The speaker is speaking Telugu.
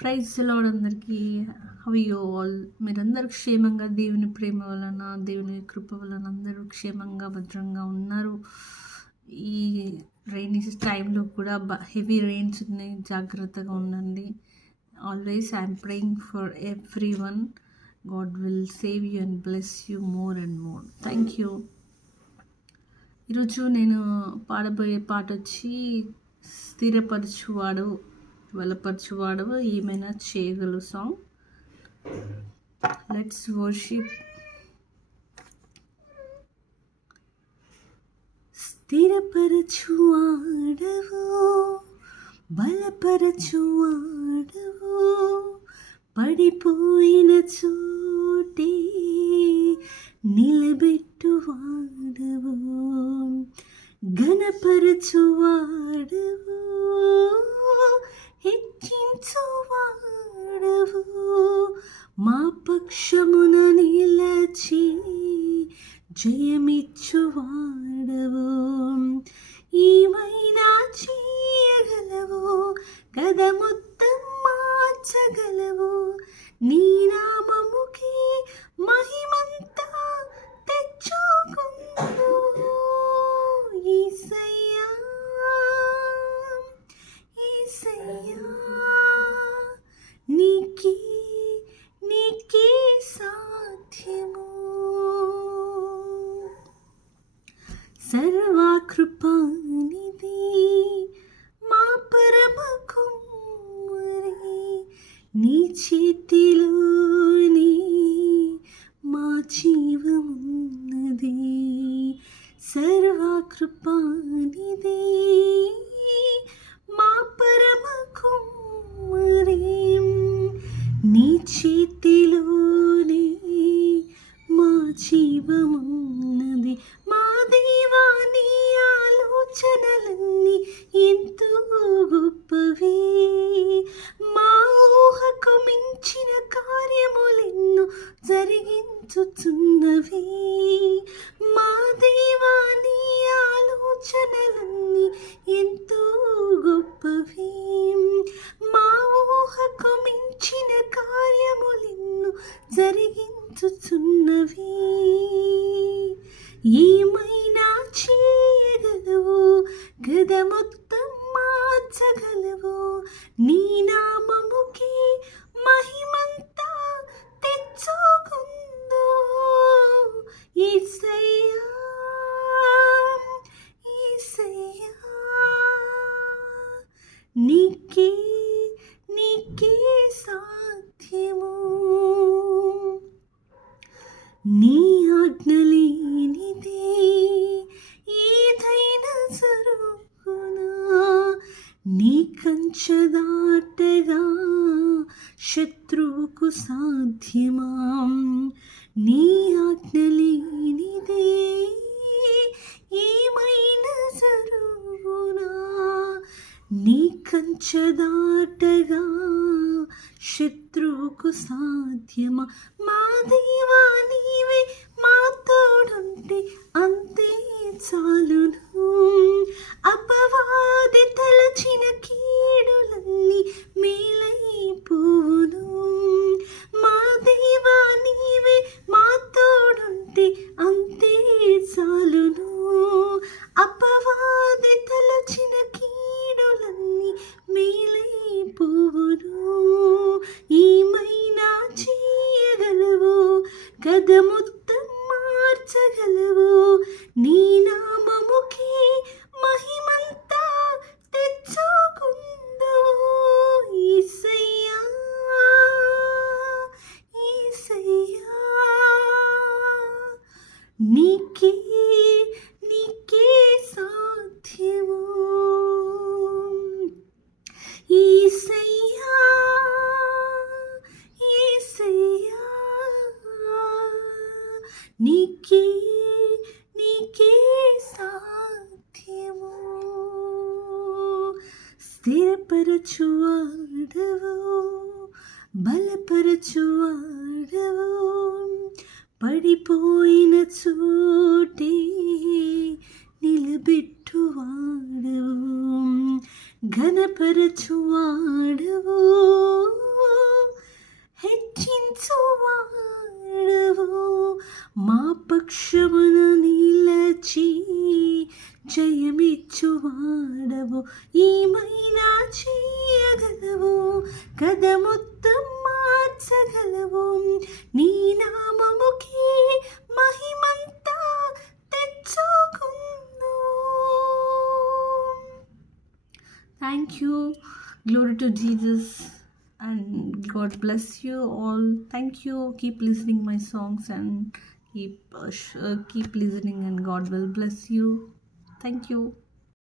ప్రైజ్ లార్డ్ అందరికీ. How you all? మీరందరూ క్షేమంగా దేవుని ప్రేమ వలన, దేవుని కృప వలన అందరూ క్షేమంగా భద్రంగా ఉన్నారు. ఈ రైనీ టైంలో కూడా హెవీ రెయిన్స్ ఉన్నాయి, జాగ్రత్తగా ఉండండి. Always I'm praying for everyone. God will save you and bless you more and more. Thank you. ఈరోజు నేను పాడబోయే పాట వచ్చి స్థిరపరచువాడు బలపరచువాడు ఏమైనా చేయగలవు సాంగ్. Let's worship. స్థిరపరచువాడవు బలపరచువాడవు, పడిపోయిన చోటే నిలబెట్టువాడవు, ఘనపరచువాడవు, హెచ్చించువాడవు, మా పక్షమున నిలచి జయమిచ్చువాడవు. ఏమైనా చేయగలవు, గద మొత్తం మార్చగలవు, నీ నామముకి మహిమంతా తెచ్చుకుందువు. యేసయ్యా యేసయ్యా, నీకే నీకే సాధ్యము. సర్వకృపానిధి మా పరమ కుమారి, నీ చేతిలోనే మా జీవమున్నది. సర్వకృపానిధి మా పరమ కుమారి, నీ చేతిలోనే మా జీవమున్నది. మా దేవా, నీ ఆలోచనలన్నీ ఎంతో గొప్పవే, మా ఊహకు మించిన కార్యములెన్నో జరిగించుచున్నవే. మా దేవా, నీ ఆలోచనలన్నీ ఎంతో గొప్పవే, మా ఊహకు మించిన కార్యములెన్నో జరిగించుచున్నవే. ఏమైనా చేయగలవు, గద మొత్తం మార్చగలవు, నీ నామముకి మహిమంతా తెచ్చుకుందువు. యేసయ్యా యేసయ్యా, నీకే నీకే సాధ్యము. నీ ఆజ్ఞ లేనిదే ఏదైనా జరుగునా, నీ కంచె దాటగా శత్రువుకు సాధ్యమా. నీ ఆజ్ఞ లేనిదే ఏమైనా జరుగునా, నీ కంచె దాటగా శత్రువుకు సాధ్యమా. మా దేవా, నీవే మా తోడుంటే అంతే చాలును. అపవాది తలచిన కీడులన్నీ మేలైపోవును. మా దేవా, నీవే మా తోడుంటే అంతే చాలును. అపవాది తలచిన కీడులన్నీ మేలైపోవును. ఏమైనా చేయగలవు, గద మొత్తం మార్చగలవు, నీ నామముకి మహిమంతా తెచ్చుకుందువు. యేసయ్యా యేసయ్యా, నీకే నీకే సాధ్యము. యేసయ్యా యేసయ్యా, నీకే నీకే సాధ్యము. స్థిరపరచువాడవు బలపరచువాడవు, పడిపోయిన చోటే నిలబెట్టువాడవు, ఘనపరచువాడవు, జయమిచ్చువాడవు, ఏమైనా చేయగలవు, కథ మొత్తం మార్చగలవు, నీ నామముకే మహిమంతా తెచ్చుకుందు. Thank you. Glory to Jesus, and God bless you all. Thank you. Keep listening my songs and keep listening, and God will bless you. Thank you.